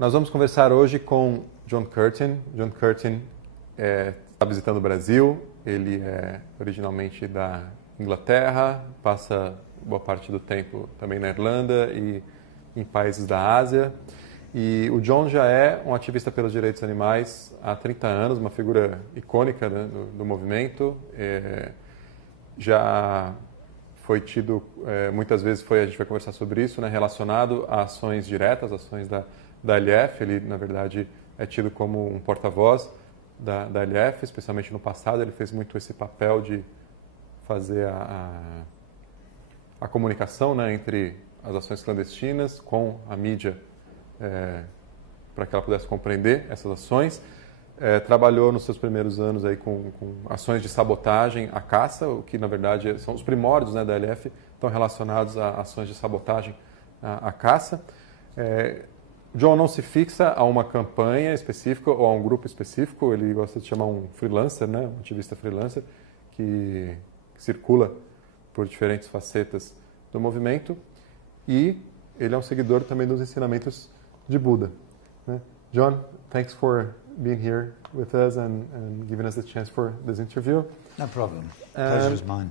Nós vamos conversar hoje com John Curtin. John Curtin está visitando o Brasil. Ele é originalmente da Inglaterra, passa boa parte do tempo também na Irlanda e em países da Ásia. E o John já é um ativista pelos direitos animais há 30 anos, uma figura icônica, né, do movimento. Já foi tido, muitas vezes a gente vai conversar sobre isso, né, relacionado a ações diretas, ações da LF. Ele, na verdade, é tido como um porta-voz da LF, especialmente no passado. Ele fez muito esse papel de fazer a comunicação, né, entre as ações clandestinas com a mídia, para que ela pudesse compreender essas ações. Trabalhou nos seus primeiros anos aí com ações de sabotagem à caça, o que na verdade são os primórdios, né, da LF, estão relacionados a ações de sabotagem à caça. John não se fixa a uma campanha específica ou a um grupo específico. Ele gosta de chamar um freelancer, né, um ativista freelancer, que circula por diferentes facetas do movimento, e ele é um seguidor também dos ensinamentos de Buda, né? John, thanks for being here with us and giving us the chance for this interview. No problem. Pleasure is mine.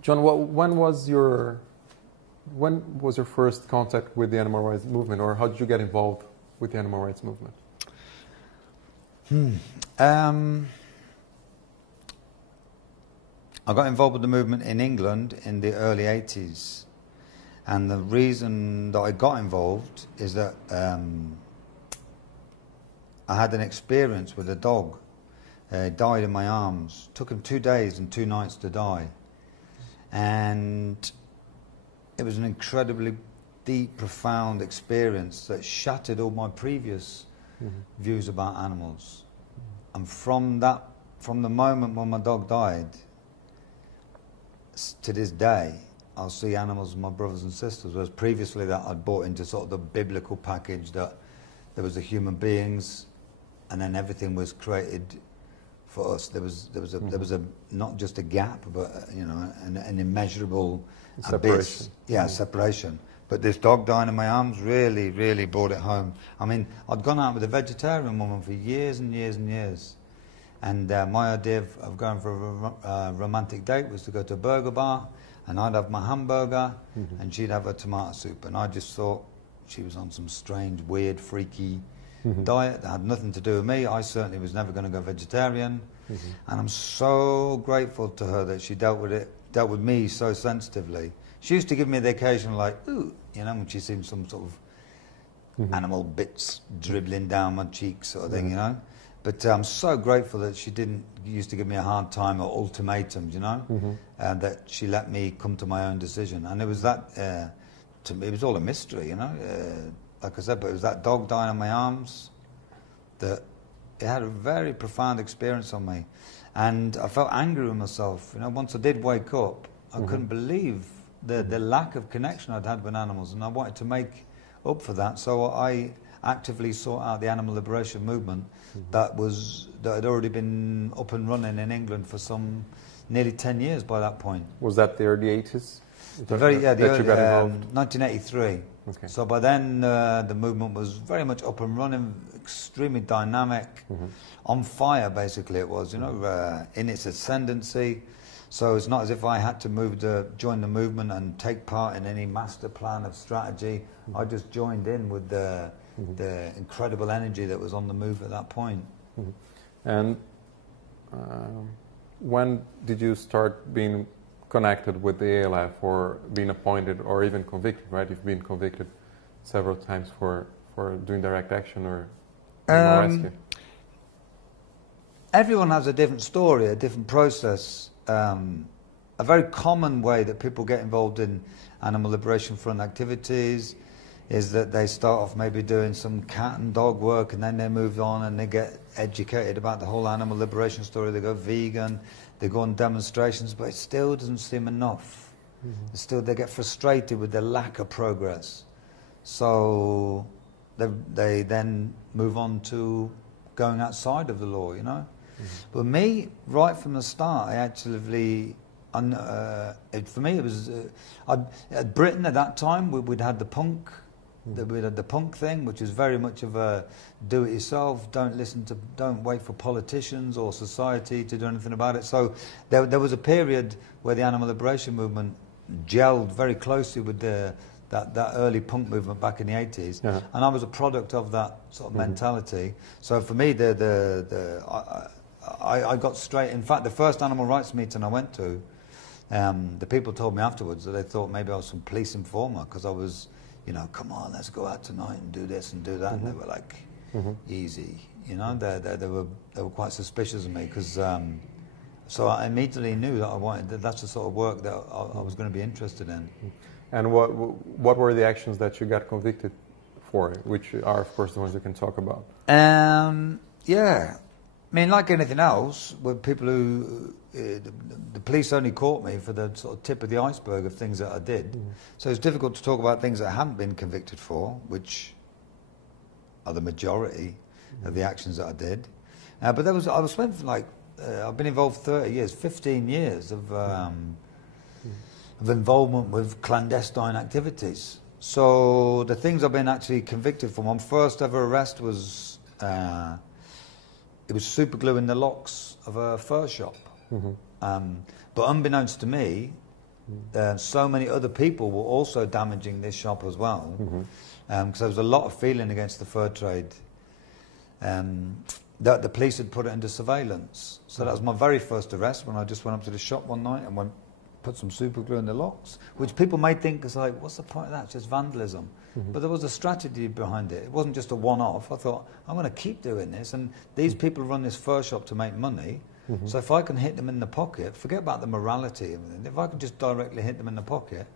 John, when was your first contact with the animal rights movement, or how did you get involved with the animal rights movement? I got involved with the movement in England in the early 80s. And the reason that I got involved is that I had an experience with a dog. Died in my arms. Took him 2 days and 2 nights to die. And it was an incredibly deep, profound experience that shattered all my previous views about animals. And from the moment when my dog died, to this day, I'll see animals as my brothers and sisters, whereas previously that I'd bought into sort of the biblical package that there was the human beings and then everything was created for us. There was a not just a gap, but an immeasurable abyss. Yeah, separation. But this dog dying in my arms really, really brought it home. I mean, I'd gone out with a vegetarian woman for years and years and years. And my idea of going for a romantic date was to go to a burger bar, and I'd have my hamburger, and she'd have her tomato soup. And I just thought she was on some strange, weird, freaky diet that had nothing to do with me. I certainly was never going to go vegetarian. And I'm so grateful to her that she dealt with me so sensitively. She used to give me the occasional, like, ooh, when she seemed some sort of animal bits dribbling down my cheeks sort of thing, But I'm so grateful that she didn't used to give me a hard time or ultimatums, and that she let me come to my own decision. And it was that, to me, it was all a mystery, like I said, but it was that dog dying in my arms that it had a very profound experience on me. And I felt angry with myself. Once I did wake up, I couldn't believe the lack of connection I'd had with animals, and I wanted to make up for that. So I actively sought out the animal liberation movement that had already been up and running in England for some nearly 10 years by that point. Was that the early 80s? The early, 1983. Okay. So by then the movement was very much up and running, extremely dynamic, on fire basically it was, in its ascendancy. So it's not as if I had to join the movement and take part in any master plan of strategy. I just joined in with the incredible energy that was on the move at that point. And when did you start being connected with the ALF, or being appointed, or even convicted, right? You've been convicted several times for doing direct action or animal rescue. Everyone has a different story, a different process. A very common way that people get involved in Animal Liberation Front activities is that they start off maybe doing some cat and dog work, and then they move on and they get educated about the whole animal liberation story. They go vegan, they go on demonstrations, but it still doesn't seem enough. They get frustrated with the lack of progress. So they then move on to going outside of the law, But me, right from the start, I actually, for me it was, Britain at that time, we'd had the punk the punk thing, which is very much of a do-it-yourself, don't wait for politicians or society to do anything about it. So there was a period where the animal liberation movement gelled very closely with that early punk movement back in the 80s, and I was a product of that sort of mentality. So for me, I got straight. In fact, the first animal rights meeting I went to, the people told me afterwards that they thought maybe I was some police informer because I was, you know, come on, let's go out tonight and do this and do that, and they were like, easy, you know. They were quite suspicious of me because. So I immediately knew that that's the sort of work that I was going to be interested in. And what were the actions that you got convicted for, which are, of course, the ones you can talk about? Yeah. I mean, like anything else, with people who... the police only caught me for the sort of tip of the iceberg of things that I did. So it's difficult to talk about things that I haven't been convicted for, which are the majority of the actions that I did. But I was spent like... I've been involved 30 years, 15 years of involvement with clandestine activities. So the things I've been actually convicted for, my first ever arrest was, it was super gluing the locks of a fur shop. But unbeknownst to me, so many other people were also damaging this shop as well, because there was a lot of feeling against the fur trade. That the police had put it into surveillance. So that was my very first arrest, when I just went up to the shop one night and put some super glue in the locks, which people may think is like, what's the point of that? It's just vandalism. But there was a strategy behind it. It wasn't just a one-off. I thought, I'm going to keep doing this, and these people run this fur shop to make money, so if I can hit them in the pocket, forget about the morality of it, if I can just directly hit them in the pocket,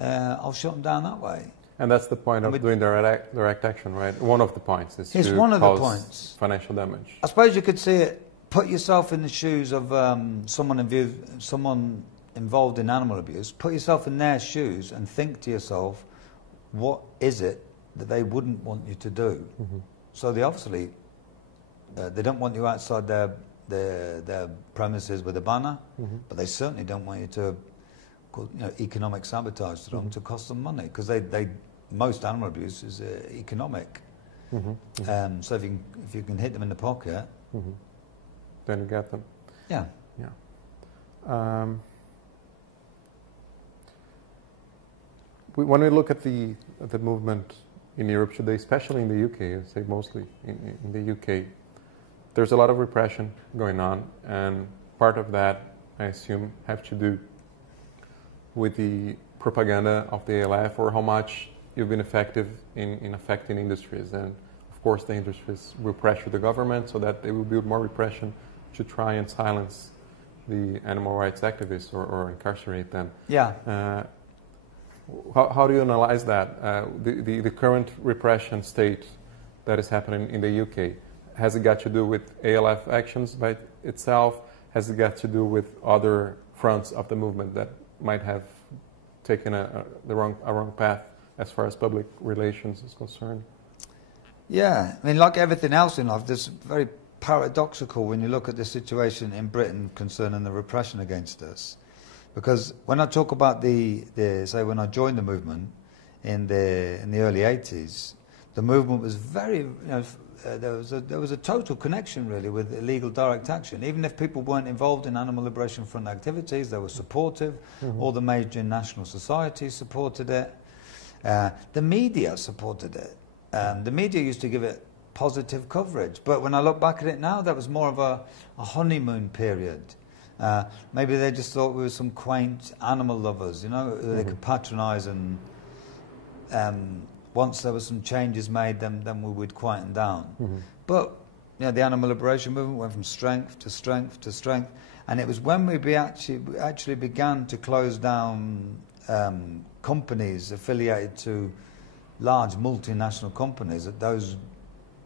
I'll shut them down that way. And that's the point of doing direct action, right? One of the points is it's to one of cause the points. Financial damage. I suppose you could see it. Put yourself in the shoes of someone involved in animal abuse. Put yourself in their shoes and think to yourself, what is it that they wouldn't want you to do? So they obviously they don't want you outside their premises with a banner, but they certainly don't want you to, economic sabotage to them to cost them money, because most animal abuse is economic. So if you can hit them in the pocket, then you get them. Yeah. When we look at the movement in Europe today, especially in the UK, I say mostly in the UK, there's a lot of repression going on, and part of that, I assume, have to do with the propaganda of the ALF, or how much you've been effective in affecting industries. And of course the industries will pressure the government so that they will build more repression to try and silence the animal rights activists or incarcerate them. How do you analyze that? The current repression state that is happening in the UK, has it got to do with ALF actions by itself? Has it got to do with other fronts of the movement that might have taken a wrong path as far as public relations is concerned? Yeah, I mean, like everything else in life, there's very paradoxical when you look at the situation in Britain concerning the repression against us. Because when I talk about say when I joined the movement in the early 80s, the movement was very, there was a total connection really with illegal direct action. Even if people weren't involved in Animal Liberation Front activities, they were supportive. All the major national societies supported it. The media supported it. The media used to give it positive coverage. But when I look back at it now, that was more of a honeymoon period. Maybe they just thought we were some quaint animal lovers, they could patronise, and once there were some changes made, then we would quieten down. But the Animal Liberation Movement went from strength to strength to strength, and it was when we actually began to close down companies affiliated to large multinational companies, that those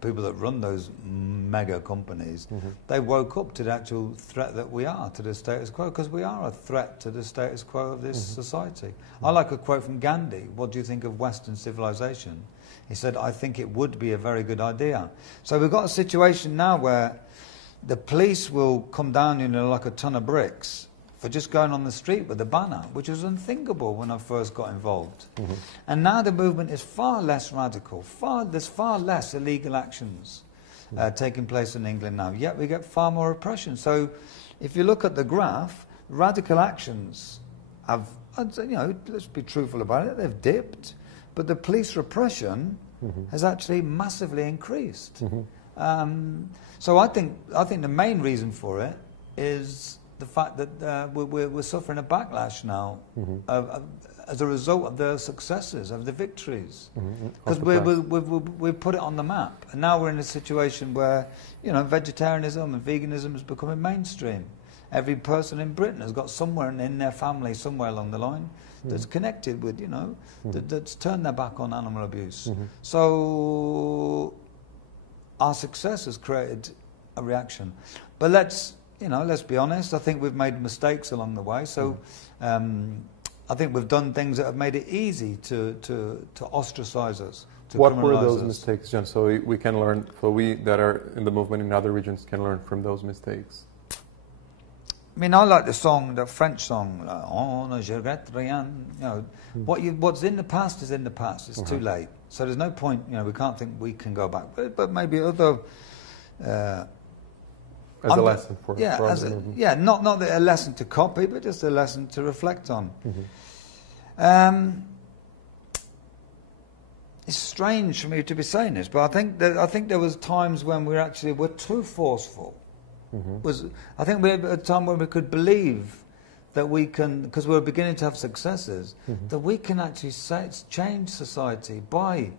people that run those mega companies, they woke up to the actual threat that we are to the status quo, because we are a threat to the status quo of this society. I like a quote from Gandhi: "What do you think of Western civilization?" He said, "I think it would be a very good idea." So we've got a situation now where the police will come down, like a ton of bricks for just going on the street with a banner, which was unthinkable when I first got involved. And now the movement is far less radical. There's far less illegal actions taking place in England now, yet we get far more repression. So if you look at the graph, radical actions have, let's be truthful about it, they've dipped, but the police repression has actually massively increased. So I think the main reason for it is the fact that we're suffering a backlash now as a result of the successes, of the victories. Because we've put it on the map. And now we're in a situation where, vegetarianism and veganism is becoming mainstream. Every person in Britain has got somewhere in their family, somewhere along the line, that's connected with, that's turned their back on animal abuse. So our success has created a reaction. But let's be honest, I think we've made mistakes along the way. So I think we've done things that have made it easy to ostracize us. What were those mistakes, John? So we can learn, so we that are in the movement in other regions can learn from those mistakes. I mean, I like the French song, "On ne regrette rien." What's in the past is in the past. It's too late. So there's no point. We can't think we can go back. But maybe other. As a lesson for not a lesson to copy, but just a lesson to reflect on. It's strange for me to be saying this, but I think there was times when we were too forceful. I think we had a time when we could believe that we can, because we were beginning to have successes, that we can actually change society by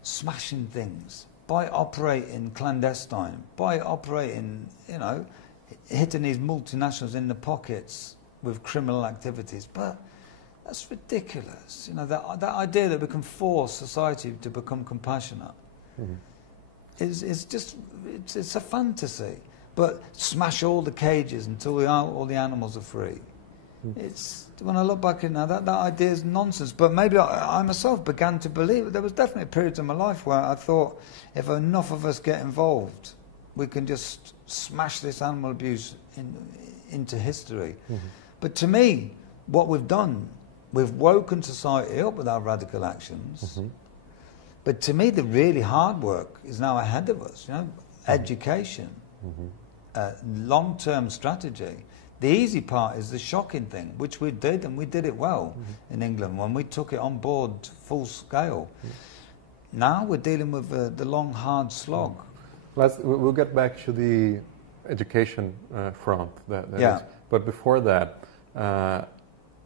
smashing things, by operating clandestine, by operating, hitting these multinationals in the pockets with criminal activities. But that's ridiculous. That idea that we can force society to become compassionate is it's a fantasy. But smash all the cages until all the animals are free. When I look back at it now, that idea is nonsense. But maybe I myself began to believe it. There was definitely periods in my life where I thought, if enough of us get involved, we can just smash this animal abuse into history. But to me, what we've done, we've woken society up with our radical actions. But to me, the really hard work is now ahead of us. Education. Long-term strategy. The easy part is the shocking thing, which we did, and we did it well in England when we took it on board full scale. Now we're dealing with the long, hard slog. We'll get back to the education front. Is. But before that, I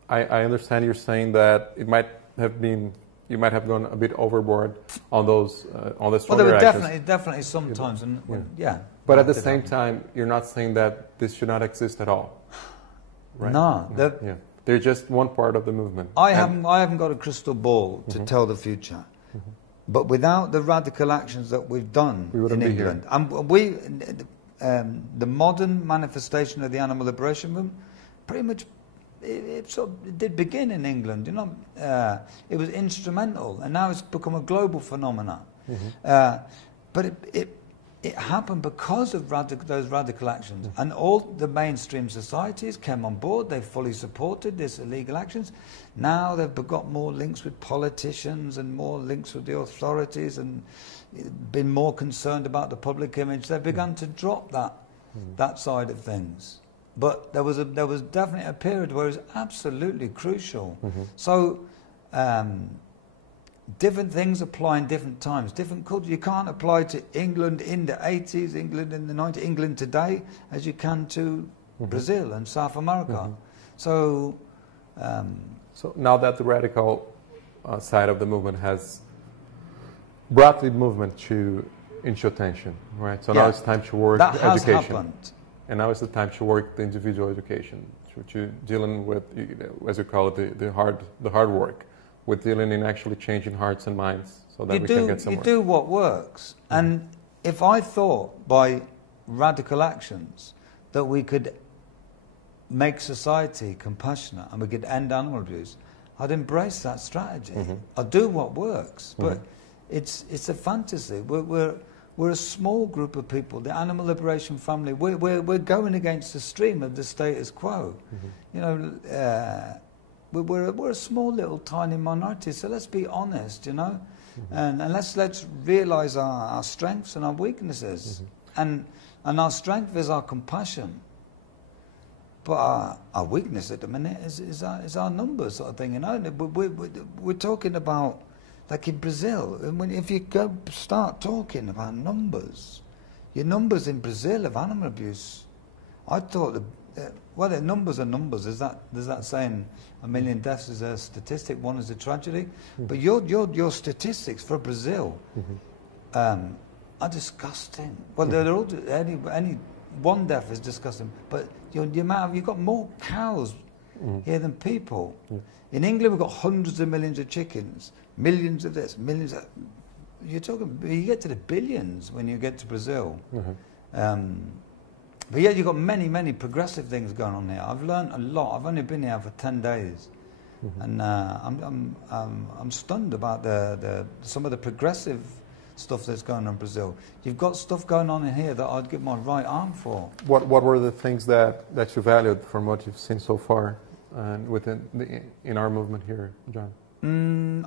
understand you're saying that it might have been. You might have gone a bit overboard on those on the stronger actions. Well, there were definitely sometimes, But at the same time, you're not saying that this should not exist at all, right? No, they're just one part of the movement. I haven't got a crystal ball to tell the future, but without the radical actions that we've done in England, and the modern manifestation of the animal liberation movement, pretty much. It did begin in England, it was instrumental, and now it's become a global phenomenon. But it happened because of those radical actions, and all the mainstream societies came on board. They fully supported this illegal actions. Now they've got more links with politicians and more links with the authorities, and been more concerned about the public image. They've begun to drop that side of things. But there was definitely a period where it was absolutely crucial. So different things apply in different times, different cultures. You can't apply to England in the 80s, England in the 90s, England today, as you can to Brazil and South America. So now that the radical side of the movement has brought the movement into attention, right? So now it's time to work that education. Has happened. And now is the time to work the individual education, to dealing with, as you call it, the hard work, with dealing in actually changing hearts and minds, so that we can get somewhere. You do what works, and if I thought by radical actions that we could make society compassionate and we could end animal abuse, I'd embrace that strategy. I'd do what works, but it's a fantasy. we're a small group of people. The animal liberation family, we're going against the stream of the status quo. You know, we're a small little tiny minority. So let's be honest, you know, and let's realise our strengths and our weaknesses. And our strength is our compassion. But our weakness at the minute is our numbers, sort of thing, you know. We're talking about, like in Brazil, if you start talking about numbers, your numbers in Brazil of animal abuse, I thought, well, the numbers are numbers. Is that saying 1 million deaths is a statistic, one is a tragedy? But your statistics for Brazil are disgusting. Well, they're all, any one death is disgusting, but the amount of, you've got more cows here than people. In England, we've got hundreds of millions of chickens, millions of this, millions of... You get to the billions when you get to Brazil. But yeah, you've got many progressive things going on here. I've learned a lot. I've only been here for 10 days. And I'm stunned about some of the progressive stuff that's going on in Brazil. You've got stuff going on in here that I'd give my right arm for. What were the things that you valued from what you've seen so far in our movement here, John?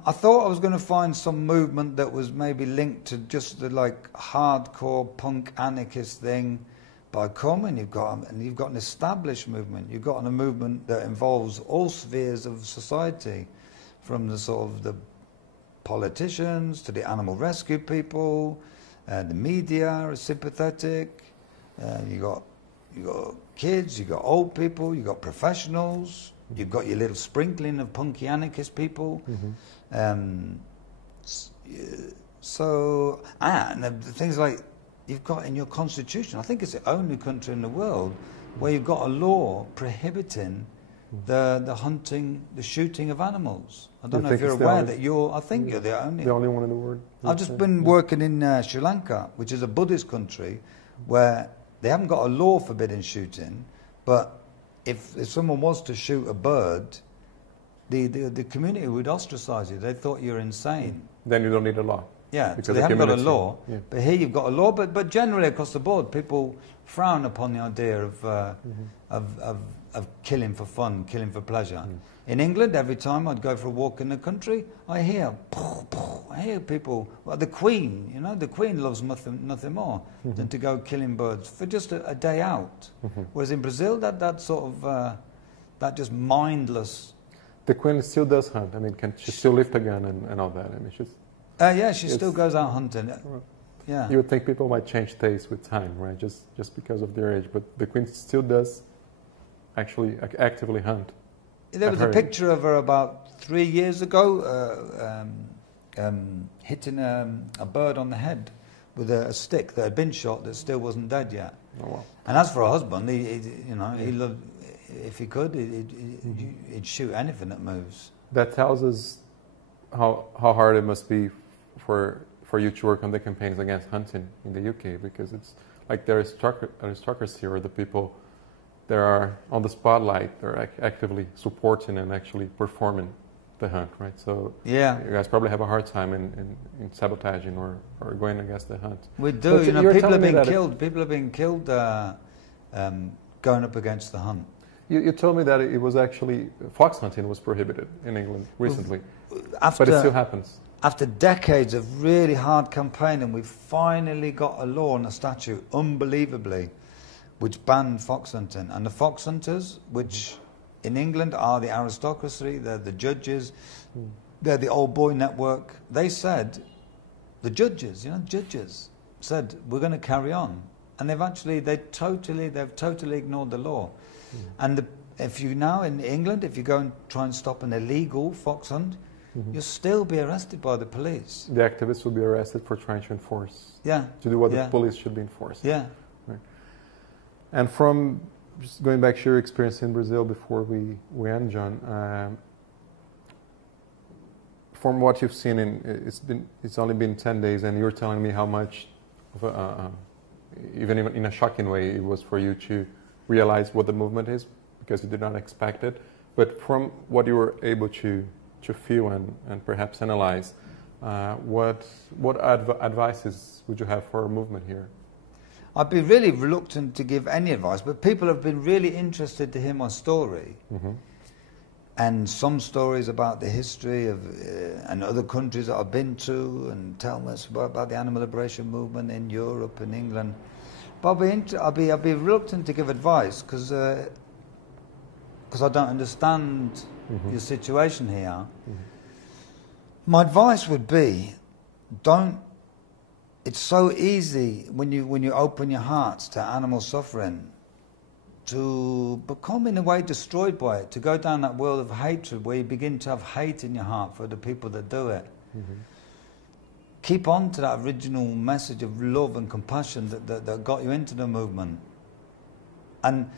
I thought I was going to find some movement that was maybe linked to just the like hardcore punk anarchist thing. But I come and you've got an established movement. You've got a movement that involves all spheres of society, from the sort of the politicians to the animal rescue people, the media are sympathetic. You got kids, you got old people, you got professionals. You've got your little sprinkling of punky anarchist people. And the things like you've got in your constitution, I think it's the only country in the world where you've got a law prohibiting the hunting, the shooting of animals. I don't know if you're aware that I think you're the only one in the world. I've just been working in Sri Lanka, which is a Buddhist country, where they haven't got a law forbidding shooting, but if someone was to shoot a bird, the community would ostracise you. They thought you're insane. Then you don't need a law. Yeah, so they haven't got a law. But here you've got a law, but generally across the board, people frown upon the idea of killing for fun, killing for pleasure. In England, every time I'd go for a walk in the country, I hear people, well, the Queen, you know, the Queen loves nothing more than to go killing birds for just a day out. Whereas in Brazil, that sort of, that just mindless... The Queen still does hunt. I mean, she still lift a gun and all that? I mean, yeah, she still goes out hunting. Yeah. You would think people might change taste with time, right? Just because of their age, but the Queen still does actually actively hunt. There was a picture of her about 3 years ago, hitting a bird on the head with a stick that had been shot that still wasn't dead yet. Oh, wow. And as for her husband, he loved, if he could, he'd shoot anything that moves. That tells us how hard it must be for you to work on the campaigns against hunting in the UK, because it's like the aristocracy, or the people that are on the spotlight, they're actively supporting and actually performing the hunt, right? So yeah, you guys probably have a hard time in sabotaging or going against the hunt. We do. You know, people are being killed. People are being killed going up against the hunt. You told me that it was actually fox hunting was prohibited in England recently, but it still happens. After decades of really hard campaigning, we finally got a law and a statute, unbelievably, which banned fox hunting. And the fox hunters, which in England are the aristocracy, they're the judges, they're the old boy network. They said, the judges said, we're going to carry on. And they've totally ignored the law. And if you now in England, if you go and try and stop an illegal fox hunt, you'll still be arrested by the police. The activists will be arrested for trying to enforce. Yeah. To do what the police should be enforcing. Yeah. Right. And from just going back to your experience in Brazil before we end, John, from what you've seen, it's only been 10 days, and you're telling me how much, even in a shocking way, it was for you to realize what the movement is, because you did not expect it. But from what you were able to feel and perhaps analyze, What advices would you have for a movement here? I'd be really reluctant to give any advice, but people have been really interested to hear my story. Mm-hmm. And some stories about the history of and other countries that I've been to, and tell me about the animal liberation movement in Europe and England. But I'll be reluctant to give advice because I don't understand mm-hmm. your situation here. Mm-hmm. My advice would be, don't. It's so easy when you open your hearts to animal suffering to become in a way destroyed by it, to go down that world of hatred where you begin to have hate in your heart for the people that do it. Mm-hmm. Keep on to that original message of love and compassion that got you into the movement. And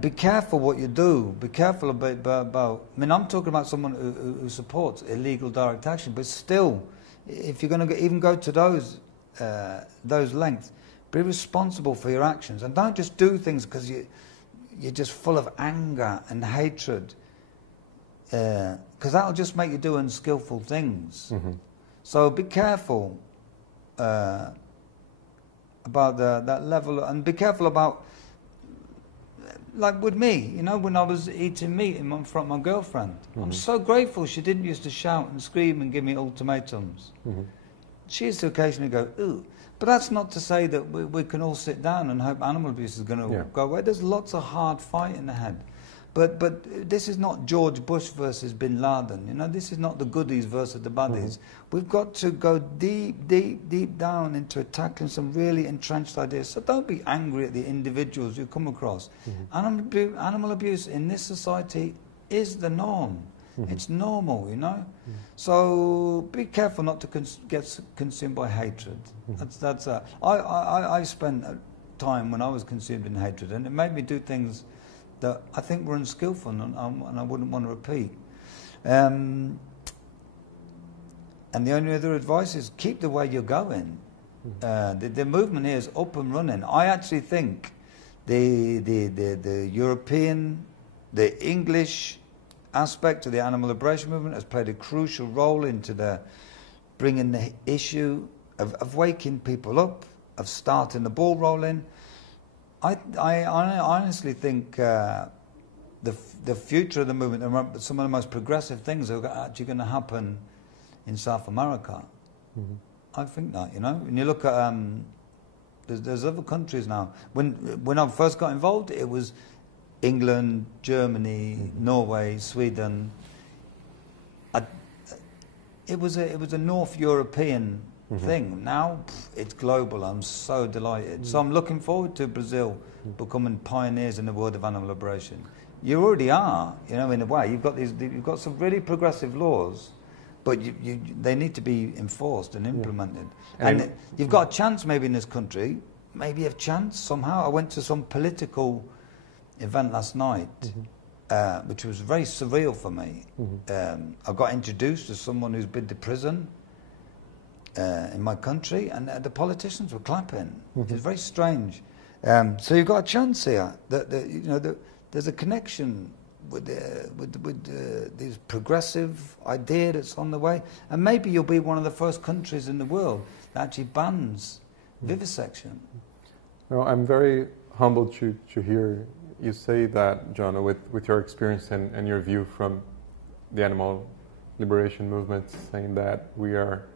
be careful what you do. Be careful about I mean, I'm talking about someone who supports illegal direct action, but still, if you're going to even go to those lengths, be responsible for your actions, and don't just do things because you're just full of anger and hatred, because that'll just make you do unskillful things. Mm-hmm. So be careful about that level, and be careful about, like with me, you know, when I was eating meat in front of my girlfriend, mm-hmm. I'm so grateful she didn't used to shout and scream and give me ultimatums. Mm-hmm. She used to occasionally go, ooh. But that's not to say that we can all sit down and hope animal abuse is going to go away. There's lots of hard fighting ahead. But this is not George Bush versus Bin Laden. You know, this is not the goodies versus the baddies. Mm-hmm. We've got to go deep, deep, deep down into tackling some really entrenched ideas. So don't be angry at the individuals you come across. Mm-hmm. Animal abuse in this society is the norm. Mm-hmm. It's normal, you know. Mm-hmm. So be careful not to get consumed by hatred. Mm-hmm. I spent time when I was consumed in hatred, and it made me do things that I think were unskillful, and I wouldn't want to repeat. And the only other advice is keep the way you're going. Mm-hmm. The movement here is up and running. I actually think the European, the English aspect of the animal liberation movement has played a crucial role into bringing the issue of waking people up, of starting the ball rolling. I honestly think the future of the movement, some of the most progressive things are actually going to happen in South America. Mm-hmm. I think that, you know, when you look at there's other countries now. When I first got involved, it was England, Germany, mm-hmm. Norway, Sweden. It was a North European mm-hmm. thing. Now it's global. I'm so delighted. Mm-hmm. So I'm looking forward to Brazil becoming pioneers in the world of animal liberation. You already are, you know, in a way. You've got some really progressive laws, but they need to be enforced and implemented. Yeah. And you've got a chance maybe in this country, maybe a chance somehow. I went to some political event last night, mm-hmm. Which was very surreal for me. Mm-hmm. I got introduced to someone who's been to prison in my country, and the politicians were clapping. Mm-hmm. It was very strange. So you've got a chance here. There's a connection with this progressive idea that's on the way, and maybe you'll be one of the first countries in the world that actually bans vivisection. Well, I'm very humbled to hear you say that, John, with your experience and your view from the animal liberation movement, saying that we are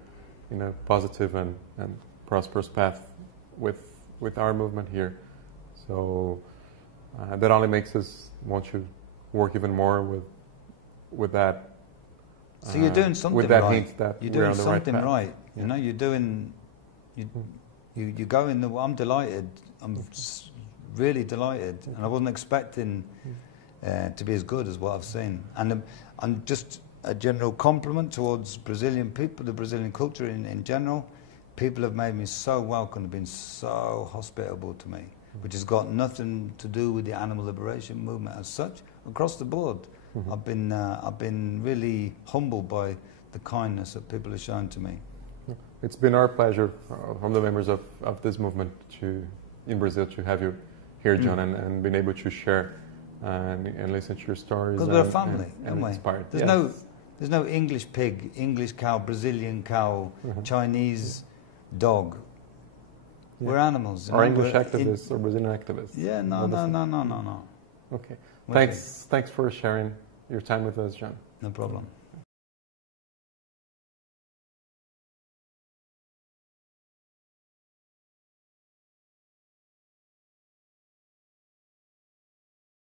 in a positive and prosperous path with our movement here. So that only makes us want to work even more with that. So you're doing something with that right. Hint that you're we're doing on the something right path. right. You know, you're doing. You go in the. I'm delighted. I'm really delighted, and I wasn't expecting to be as good as what I've seen. And just a general compliment towards Brazilian people, the Brazilian culture in general. People have made me so welcome, have been so hospitable to me, which has got nothing to do with the animal liberation movement as such. Across the board, mm-hmm. I've been really humbled by the kindness that people have shown to me. It's been our pleasure from the members of this movement in Brazil to have you here, John, and been able to share and listen to your stories. Because we're a family, aren't we? Inspired. There's There's no English pig, English cow, Brazilian cow, Chinese dog. Yeah. We're animals. Or English activists or Brazilian activists. Yeah, no. Okay. Thanks for sharing your time with us, John. No problem.